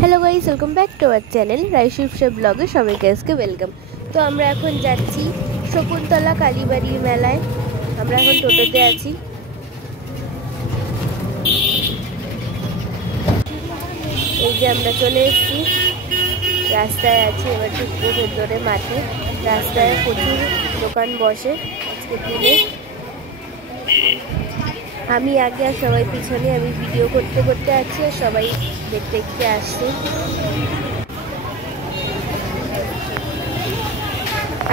Hello guys, welcome back to our channel राइशिफ ब्लगे सबाइके आजके वेलकम। तो আমরা এখন যাচ্ছি শকুন্তলা কালীবাড়ির মেলায়। আমরা এখন টোটোতে আছি। এই যে আমরা চলে এসেছি, রাস্তায় আছি। এবার ঢুকবো ভেতরে মাঠে। রাস্তায় প্রচুর দোকান বসে আজকে দিনে। আমি আগে আর সবাই পিছনে, আমি ভিডিও করতে করতে আছি আর সবাই দেখতে দেখতে আসছে।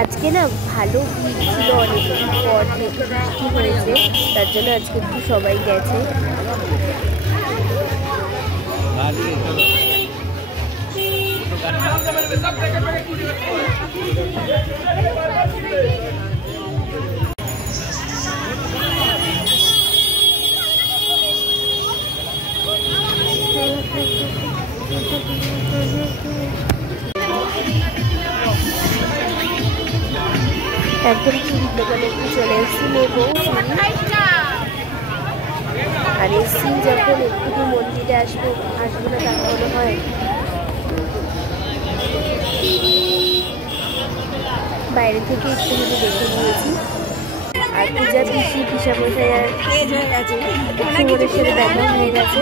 আজকে না ভালো ভিড় ছিল, অনেকদিন পর বৃষ্টি হয়েছে, তার জন্য আজকে একটু সবাই গেছে। একদম চুরির দোকানে একটু চলে এসেছি, নেবো। আর এসছি যখন একটু মন্দিরে আসবো না তা মনে হয়। বাইরে থেকে একটু দেখে নিয়েছি। আর পূজা পিসি পিসা মশাই আর সুমনের সাথে দেখা হয়ে গেছে।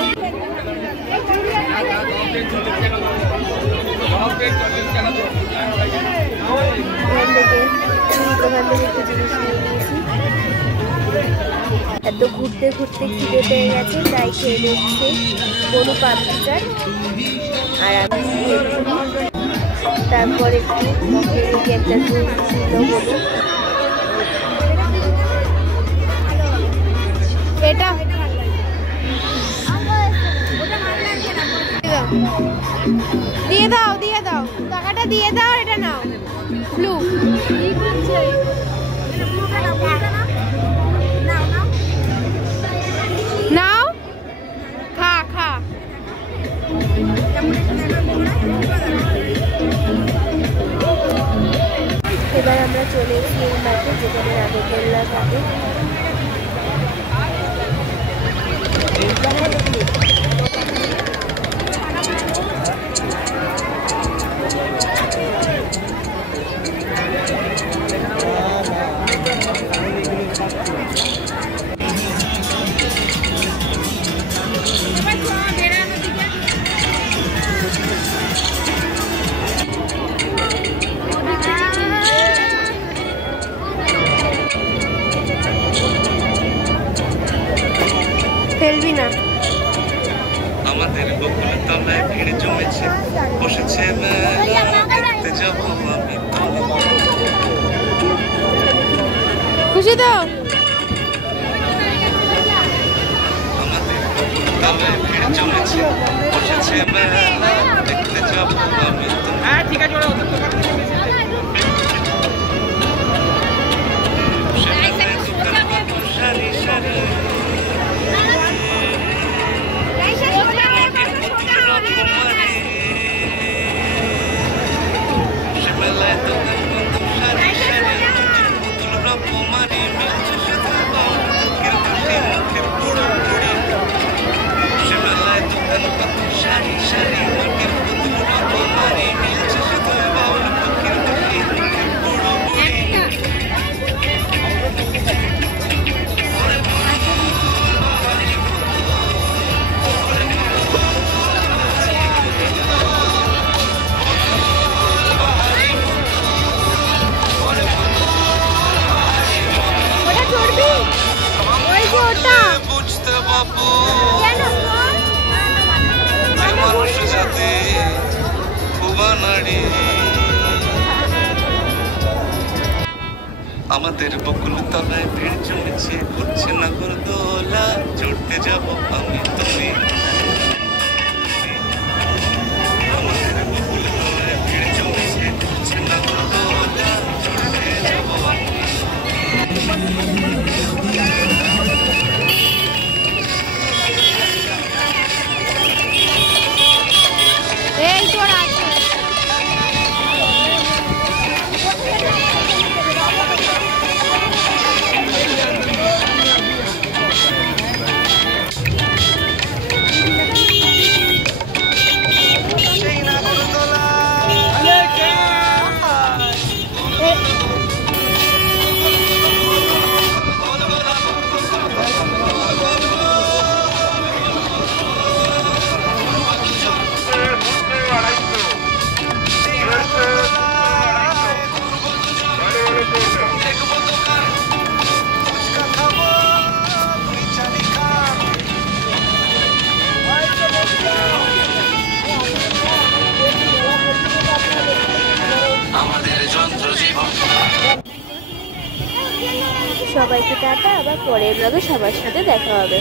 ওখান থেকে একটু জিনিস নিয়ে নিয়েছি। এত ঘুরতে ঘুরতে খিদে পেয়ে গেছে, তাই খেয়ে নিচ্ছে কোনো পাবলিকার। আর আমি তারপর একটু মকের একটা জুস ছিল বলুন। এটা দিয়ে দাও টাকাটা দিয়ে দাও, এটা নাও। ব্লু নাও, খা খা। এবার আমরা চলে এসেছি এই মাঠে, যেখানে রাধাকেল্লা থাকে। ফেলবি না। আমাদের বকুল তলায় ভিড় জমেছে, বসেছে মেলা, দেখতে যাব আমি। খুশি তো? আমাদের বকুল তলায় ভিড় জমেছে, বসেছে মেলা, দেখতে যাব আমি। হ্যাঁ ঠিক আছে, সারি সারি বুঝতে বাবু মানুষ জাতি ভুবনাড়ি। আমাদের বকুল তলায় ভিড় জমেছে, করছে নাগরদোলা, চড়তে যাব আমি তুমি। আমাদের বকুল তলায় ভিড় জমেছে, করছে নাগরদোলা, চড়তে যাব আমি। এই তোর আছে। সবাইকে টাটা, আবার পরের ব্লগে সবার সাথে দেখা হবে।